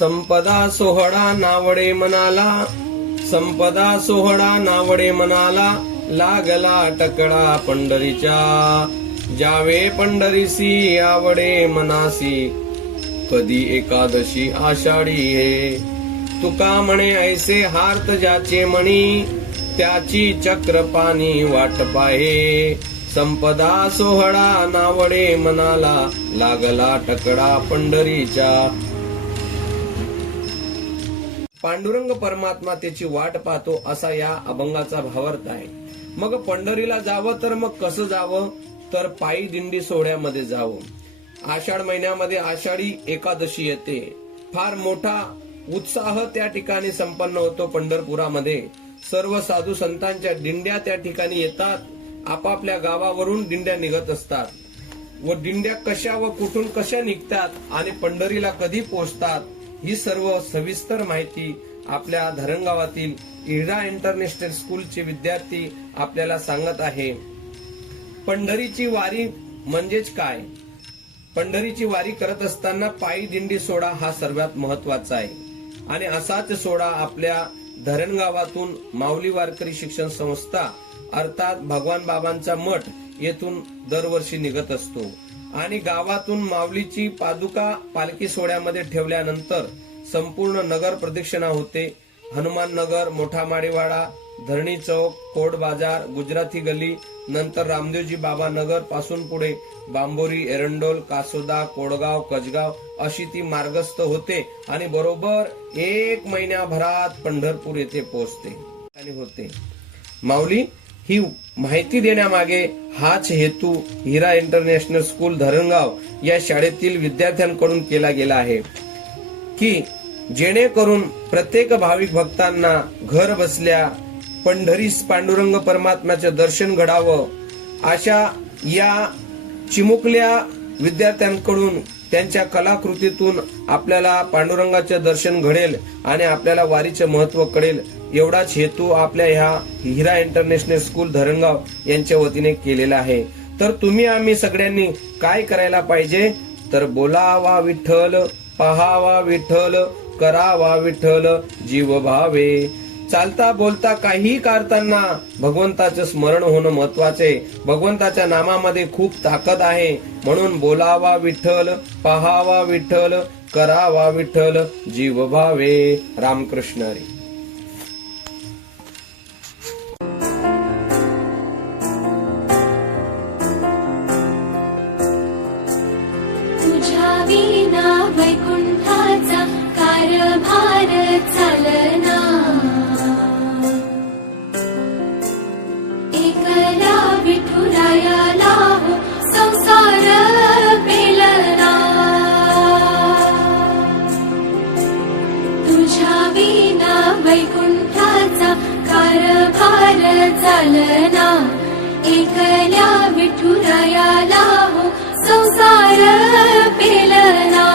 संपदा सोहळा नावडे मनाला, संपदा सोहळा नावडे मनाला, लागला टकडा पंढरीच्या, जावे पंढरीसी आवडे मनासी, कधी एकादशी आषाढी हे, तुका म्हणे ऐसे हार्त ज्याचे मणी, त्याची चक्रपाणी वाट पाहे, संपदा सोहळा नावडे मनाला, लागला टकडा पंढरीच्या. पांडुरंग परमात्मा त्याची वाट पाहतो असा या अभंगाचा भावार्थ आहे. मग पंढरीला जावं तर मग कसं जावं, तर पायी दिंडी सोहळ्यामध्ये जावं. आषाढ महिन्यामध्ये आषाढी एकादशी येते. फार मोठा उत्साह त्या ठिकाणी संपन्न होतो पंढरपुरामध्ये. सर्व साधू संतांच्या दिंड्या त्या ठिकाणी येतात. आपापल्या गावावरून दिंड्या निघत असतात व दिंड्या कशा व कुठून कशा निघतात आणि पंढरीला कधी पोहोचतात ही सर्व सविस्तर माहिती आपल्या धरणगावातील इरा इंटरनॅशनल स्कूलचे विद्यार्थी आपल्याला सांगत आहे. पंढरीची वारी म्हणजेच काय? पंढरीची वारी करत असताना पायी दिंडी सोहळा हा सर्वात महत्वाचा आहे आणि असाच सोहळा आपल्या धरणगावातून माऊली वारकरी शिक्षण संस्था अर्थात भगवान बाबांचा मठ येथून दरवर्षी निघत असतो आणि गावातून माऊलीची पादुका पालखी सोहळ्यामध्ये ठेवल्यानंतर संपूर्ण नगर प्रदक्षिणा होते. हनुमान नगर, मोठा माडेवाडा, धरणी चौक, कोट बाजार, गुजराती गली, नंतर रामदेवजी बाबा नगर पासून पुढे बांबोरी, एरंडोल, कासोदा, कोडगाव, कजगाव अशी ती मार्गस्थ होते आणि बरोबर 1 महिन्याभरात पंढरपूर येथे पोहोचते आणि होते. माऊली ही माहिती देण्यामागे हाच हेतू हिरा इंटरनॅशनल स्कूल धरणगाव या शाळेतील विद्यार्थ्यांकडून केला गेला आहे की जेणेकरून प्रत्येक भाविक भक्तांना घर बसल्या पंढरीस पांडुरंग परमात्म्याचे दर्शन घडावं अशा या चिमुकल्या विद्यार्थ्यांकडून त्यांच्या कलाकृतीतून आपल्याला पांडुरंगाचे दर्शन घडेल आणि आपल्याला वारीचे महत्व कळेल एवढाच हेतू आपल्या ह्या हिरा इंटरनॅशनल स्कूल धरणगाव यांच्या वतीने केलेला आहे. तर तुम्ही आम्ही सगळ्यांनी काय करायला पाहिजे, तर बोलावा विठ्ठल, पहावा विठ्ठल, करावा विठ्ठल जीव भावे. चालता बोलता काही करताना भगवंताचं स्मरण होणं महत्वाचे. भगवंताच्या नामामध्ये खूप ताकद आहे म्हणून बोलावा विठ्ठल, पहावा विठ्ठल, करावा विठ्ठल जीव भावे. रामकृष्ण हरी. तुझ्या विना वैकुंठाचा कारभार चालना, एकला विठुरायाला हो संसार पेलना. तुझ्या विना वैकुंठाचा कारभार चालना, एकल्या विठुरायाला हो संसार पेलना.